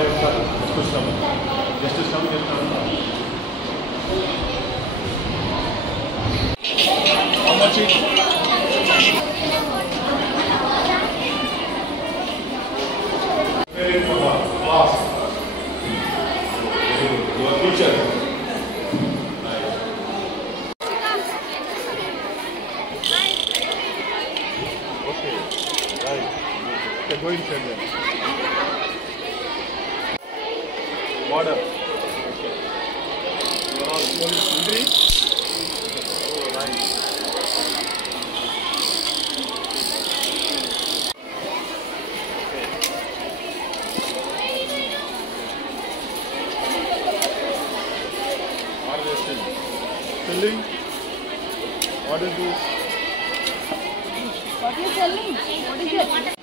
బాగా చెప్తారు. Just stove చెప్తారు. Go inside there. Border. Okay. You are all hungry? Oh, right. Harvesting. Selling? What is this? What are you selling? What is it?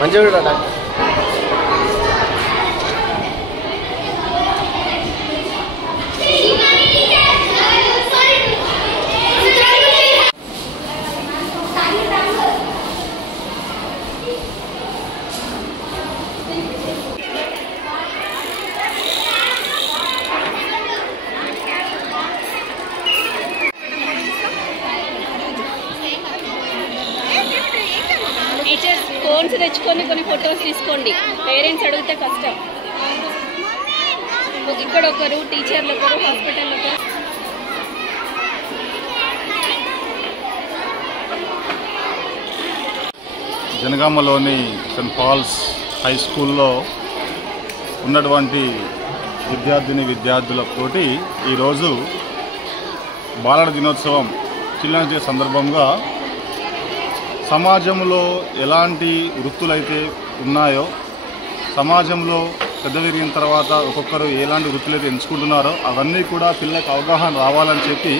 మంచిగా doctor teachers phones తెచ్చుకొని కొన్ని photos తీసుకోండి. Parents అడిగితే కష్టం. ఇక్కడ ఒకరు, టీచర్లు ఒకరు, హాస్పిటల్ ఒకరు. జనగామలోని సెయింట్ పాల్స్ హై స్కూల్లో ఉన్నటువంటి విద్యార్థులతోటి ఈరోజు బాలల దినోత్సవం చిల్డ్రన్స్ డే సందర్భంగా సమాజంలో ఎలాంటి వృత్తులైతే ఉన్నాయో, సమాజంలో పెద్ద పెరిగిన తర్వాత ఒక్కొక్కరు ఎలాంటి వృత్తులైతే ఎంచుకుంటున్నారో అవన్నీ కూడా పిల్లలకు అవగాహన రావాలని చెప్పి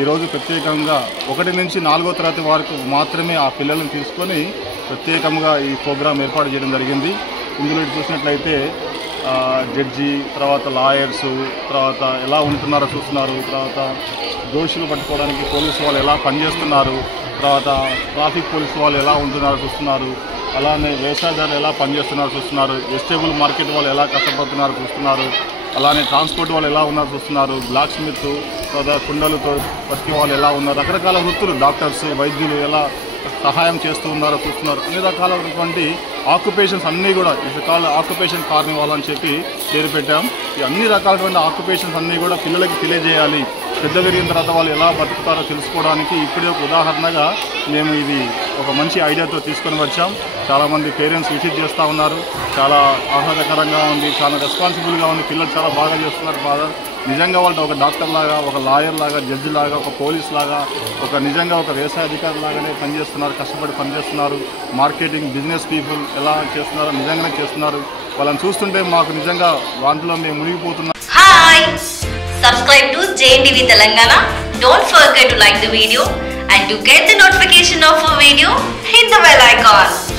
ఈరోజు ప్రత్యేకంగా 1 నుంచి 4వ తరగతి వరకు మాత్రమే ఆ పిల్లలను తీసుకొని ప్రత్యేకంగా ఈ ప్రోగ్రాం ఏర్పాటు చేయడం జరిగింది. ఇందులో చూసినట్లయితే జడ్జి, తర్వాత లాయర్సు, తర్వాత ఎలా ఉంటున్నారో చూస్తున్నారు, తర్వాత దోషులు పట్టుకోవడానికి పోలీసు వాళ్ళు ఎలా పనిచేస్తున్నారు, తర్వాత ట్రాఫిక్ పోలీసు వాళ్ళు ఎలా ఉంటున్నారో చూస్తున్నారు, అలానే వ్యవసాయదారులు ఎలా పనిచేస్తున్నారో చూస్తున్నారు, వెజిటేబుల్ మార్కెట్ వాళ్ళు ఎలా కష్టపడుతున్నారో చూస్తున్నారు, అలానే ట్రాన్స్పోర్ట్ వాళ్ళు ఎలా ఉన్నారో చూస్తున్నారు, బ్లాక్ స్మిత్, తర్వాత కుండలతో బతికే వాళ్ళు ఎలా ఉన్నారు, రకరకాల వృత్తులు, డాక్టర్స్, వైద్యులు ఎలా సహాయం చేస్తూ ఉన్నారో చూస్తున్నారు. అన్ని రకాలైనటువంటి ఆక్యుపేషన్స్ అన్నీ కూడా రకాల ఆక్యుపేషన్ కార్నివాల్ అని చెప్పి పేరు పెట్టాం. ఈ అన్ని రకాలైనటువంటి ఆక్యుపేషన్స్ అన్నీ కూడా పిల్లలకి తెలియజేయాలి. పెద్ద పెరిగిన తర్వాత వాళ్ళు ఎలా బతుకుతారో తెలుసుకోవడానికి ఇప్పుడే ఒక ఉదాహరణగా మేము ఇది ఒక మంచి ఐడియాతో తీసుకొని వచ్చాం. చాలామంది పేరెంట్స్ విజిట్ చేస్తూ ఉన్నారు. చాలా ఆహ్లాదకరంగా ఉంది, చాలా రెస్పాన్సిబుల్గా ఉంది. పిల్లలు చాలా బాగా చేస్తున్నారు. బాగా నిజంగా వాళ్ళు ఒక డాక్టర్ లాగా, ఒక లాయర్ లాగా, జడ్జి లాగా, ఒక పోలీస్ లాగా, ఒక నిజంగా ఒక వ్యవసాయ అధికారి లాగానే పనిచేస్తున్నారు, కష్టపడి పనిచేస్తున్నారు. మార్కెటింగ్, బిజినెస్ పీపుల్ ఎలా చేస్తున్నారో నిజంగానే చేస్తున్నారు. వాళ్ళని చూస్తుంటే మాకు నిజంగా వాటిలో మేము మునిగిపోతున్నాం. Hi, subscribe to JNTV Telangana. Don't forget to like the video and to get the notification of a video, hit the bell icon.